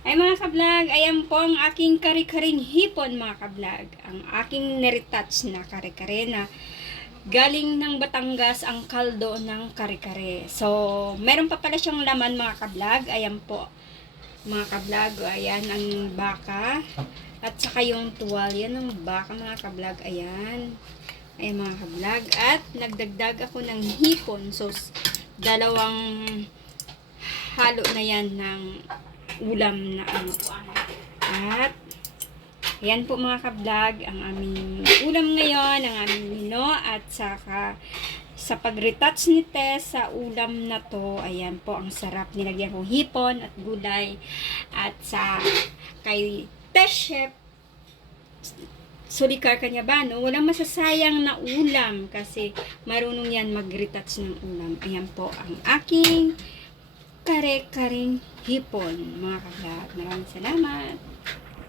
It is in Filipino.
Ay mga kablog, ayan po ang aking kare-karing hipon mga kablog. Ang aking niretouch na kare-kare na galing ng Batangas ang kaldo ng kare-kare. So, meron pa pala siyang laman mga kablog. Ayan po mga kablog. Ayan ang baka. At saka yung tuwalya ng baka mga kablog. Ayan. Ayan mga kablog. At nagdagdag ako ng hipon. So, dalawang halo na yan ng ulam na ano. At yan po mga kablog, ang aming ulam ngayon, ang aming mino at saka sa pag-retouch ni Tess sa ulam na to, ayan po, ang sarap. Nilagyan ko hipon at gulay at sa kay Tess Chef Sulikar kanya ba, no? Walang masasayang na ulam kasi marunong yan mag-retouch ng ulam. Ayan po ang aking kare-karing hipon, mga kablog. Maraming salamat.